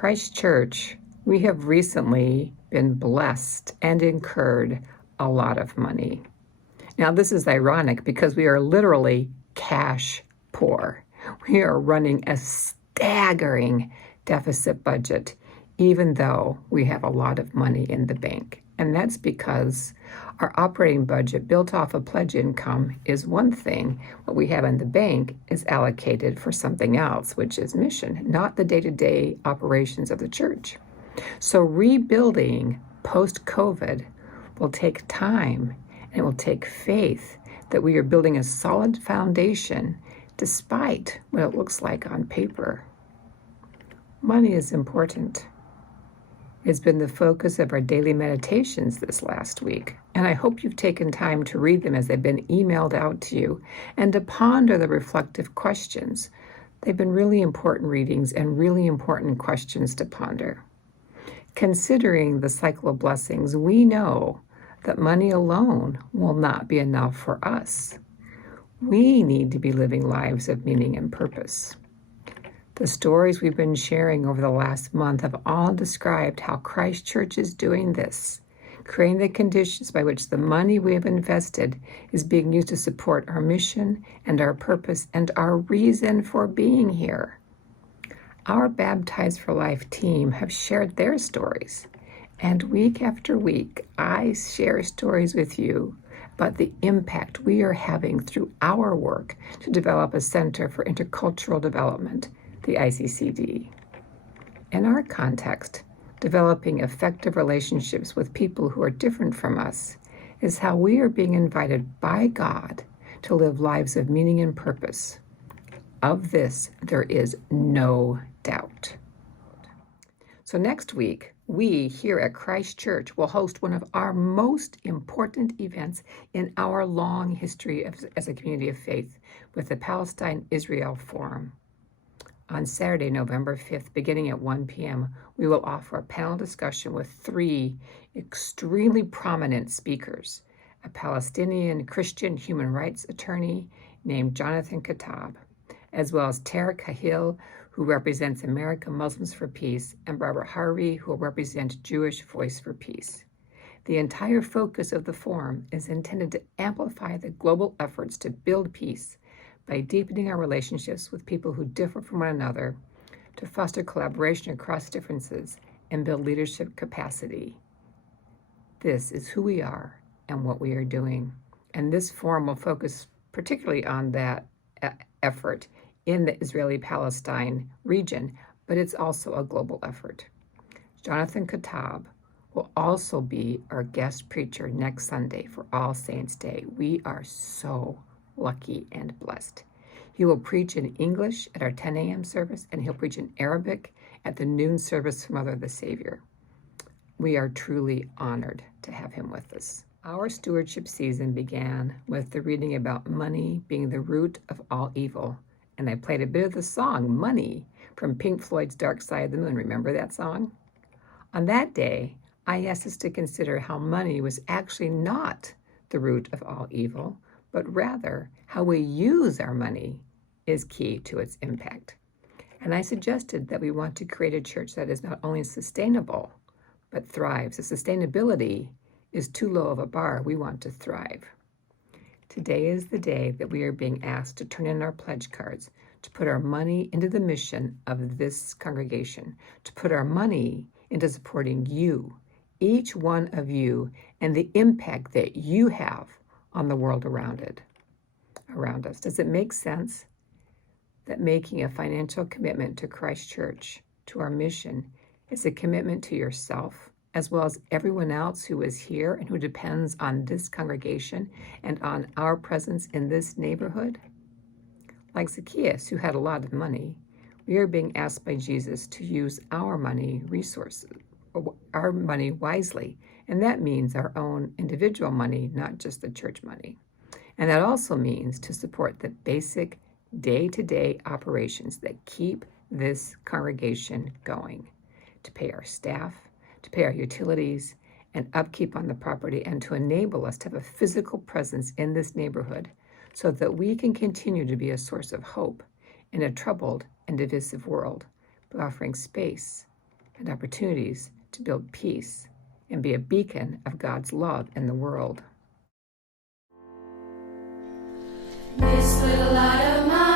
Christ Church, we have recently been blessed and incurred a lot of money. Now, this is ironic because we are literally cash poor. We are running a staggering deficit budget, even though we have a lot of money in the bank. And that's because our operating budget built off of pledge income is one thing. What we have in the bank is allocated for something else, which is mission, not the day-to-day operations of the church. So rebuilding post-COVID will take time, and it will take faith that we are building a solid foundation despite what it looks like on paper. Money is important. It's been the focus of our daily meditations this last week, and I hope you've taken time to read them as they've been emailed out to you and to ponder the reflective questions. They've been really important readings and really important questions to ponder. Considering the cycle of blessings, we know that money alone will not be enough for us. We need to be living lives of meaning and purpose. The stories we've been sharing over the last month have all described how Christ Church is doing this, creating the conditions by which the money we have invested is being used to support our mission and our purpose and our reason for being here. Our Baptized for Life team have shared their stories, and week after week, I share stories with you about the impact we are having through our work to develop a Center for Intercultural Development, the ICCD. In our context, developing effective relationships with people who are different from us is how we are being invited by God to live lives of meaning and purpose. Of this, there is no doubt. So next week, we here at Christ Church will host one of our most important events in our long history as a community of faith with the Palestine-Israel Forum. On Saturday, November 5th, beginning at 1 p.m., we will offer a panel discussion with three extremely prominent speakers: a Palestinian Christian human rights attorney named Jonathan Katab, as well as Tariq Kahil, who represents American Muslims for Peace, and Barbara Harvey, who will represent Jewish Voice for Peace. The entire focus of the forum is intended to amplify the global efforts to build peace by deepening our relationships with people who differ from one another, to foster collaboration across differences, and build leadership capacity. This is who we are and what we are doing. And this forum will focus particularly on that effort in the Israeli-Palestine region, but it's also a global effort. Jonathan Katab will also be our guest preacher next Sunday for All Saints' Day. We are so lucky and blessed. He will preach in English at our 10 a.m. service, and he'll preach in Arabic at the noon service for Mother of the Savior. We are truly honored to have him with us. Our stewardship season began with the reading about money being the root of all evil, and I played a bit of the song Money from Pink Floyd's Dark Side of the Moon. Remember that song? On that day, I asked us to consider how money was actually not the root of all evil, but rather how we use our money is key to its impact. And I suggested that we want to create a church that is not only sustainable, but thrives. The sustainability is too low of a bar. We want to thrive. Today is the day that we are being asked to turn in our pledge cards, to put our money into the mission of this congregation, to put our money into supporting you, each one of you, and the impact that you have on the world around us. Does it make sense that making a financial commitment to Christ Church, to our mission, is a commitment to yourself, as well as everyone else who is here and who depends on this congregation and on our presence in this neighborhood? Like Zacchaeus, who had a lot of money, we are being asked by Jesus to use our money wisely. And that means our own individual money, not just the church money. And that also means to support the basic day-to-day operations that keep this congregation going, to pay our staff, to pay our utilities and upkeep on the property, and to enable us to have a physical presence in this neighborhood so that we can continue to be a source of hope in a troubled and divisive world by offering space and opportunities to build peace and be a beacon of God's love in the world. This little light of mine.